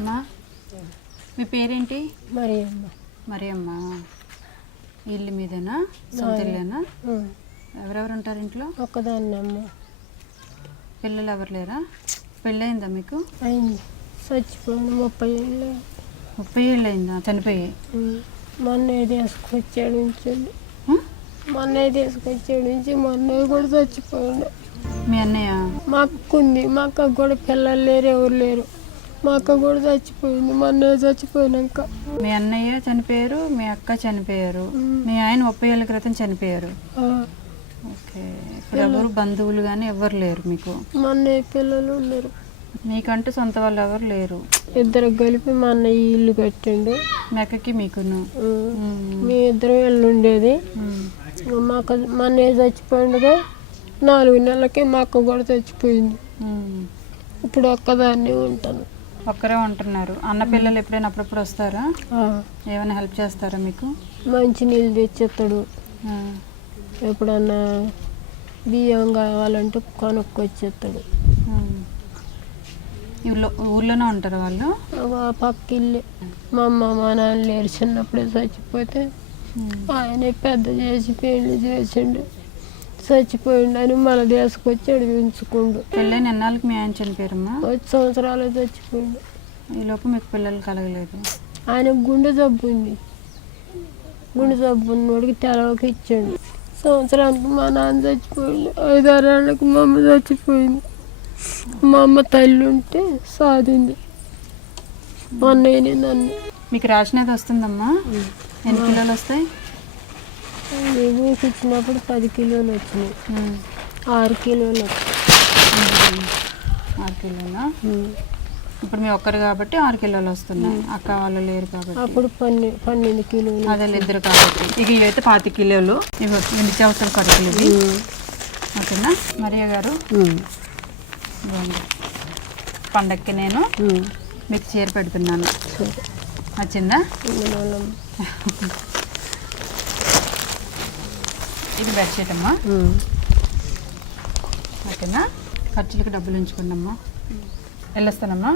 అమ్మా మీ పేరేంటి? మరియమ్మ. ఇల్లు మీదేనా? సొంత ఇల్లేనా? ఎవరెవరు ఉంటారు ఇంట్లో? ఒక్కదాన్ని అమ్మ. పిల్లలు ఎవరు లేరా? పెళ్ళయిందా మీకు? అయింది, చచ్చిపోయింది. 30 ఏళ్ళు. 30 ఏళ్ళు అయిందా చనిపోయి? మొన్నే తీసుకొచ్చాడు నుంచి మొన్నే కూడా చచ్చిపోయాడు. మీ అన్నయ్య? మా అక్క ఉంది, మా అక్క కూడా పిల్లలు లేరు, ఎవరు లేరు. మా అక్క కూడా చచ్చిపోయింది మొన్నే చచ్చిపోయినాక. మీ అన్నయ్య చనిపోయారు, మీ అక్క చనిపోయారు, మీ ఆయన 30 ఏళ్ళ క్రితం చనిపోయారు. ఓకే. ఇప్పుడు ఎవరు బంధువులు కానీ ఎవరు లేరు మీకు? మొన్నే పిల్లలు ఉన్నారు. మీకంటూ సొంత వాళ్ళు ఎవరు లేరు? ఇద్దరు కలిపి మా అన్నయ్య ఇల్లు కట్టిండు. మీ అక్కకి మీకును? మీ ఇద్దరు ఇల్లు ఉండేది. మాకు మా అన్నయ్య చచ్చిపోయిండుగా 4 నెలలకి మా అక్క కూడా చచ్చిపోయింది. ఇప్పుడు ఒక్కదాన్ని ఉంటాను. ఒక్కరే ఉంటున్నారు. అన్న పిల్లలు ఎప్పుడైనా అప్పుడప్పుడు వస్తారా? ఏమైనా హెల్ప్ చేస్తారా మీకు? మంచి నీళ్ళు తెచ్చేస్తాడు. ఎప్పుడన్నా బియ్యం కావాలంటే కొనుక్కొచ్చేస్తాడు. ఊర్లోనే ఉంటారు వాళ్ళు? పక్క ఇల్లే. మా అమ్మ మా నాన్న లేరు, చిన్నప్పుడే చచ్చిపోతే ఆయనే పెద్ద చేసి పెళ్లి చేసిండు. చచ్చిపోయిండు అని మళ్ళీ తీసుకొచ్చి ఉంచుకుండు. పెళ్ళైన ఎన్నాళ్ళకి మీ ఆయన చనిపోయారమ్మా? 10 సంవత్సరాలు చచ్చిపోయిండు. ఈలోపు మీకు పిల్లలు కలగలేదు? ఆయనకు గుండె జబ్బు ఉంది. గుండె జబ్బు ఉన్నోడికి తెలవకి ఇచ్చాడు. సంవత్సరానికి మా నాన్న చచ్చిపోయిండు. 5-6 ఏళ్ళకి మా అమ్మ చచ్చిపోయింది. మా అమ్మ తల్లి ఉంటే సాధింది. మొన్న నన్ను. మీకు రేషన్ అయితే వస్తుందమ్మా? ఎన్ని కిలోలు వస్తాయి? ఊరికి ఇచ్చినప్పుడు 10 కిలోలు వచ్చినాయి. 6 కిలోలు. 6 కిలోలా? ఇప్పుడు మీ ఒక్కరు కాబట్టి 6 కిలోలు వస్తున్నాయి. అక్క వాళ్ళు లేరు కాబట్టి అప్పుడు 12 కిలోలు. అదే ఇద్దరు కాబట్టి. ఇక ఇవైతే 25 కిలోలు. ఇవి నిత్యావసర సరుకులు ఇవి. ఓకేనా మరియ గారు? పండక్కి నేను మీకు చీర పెడుతున్నాను. నచ్చిందా? ఇది బెడ్షీట్ అమ్మా. ఓకేనా? ఖర్చులకు డబ్బులు ఉంచుకోండి అమ్మా. వెళ్ళొస్తానమ్మా.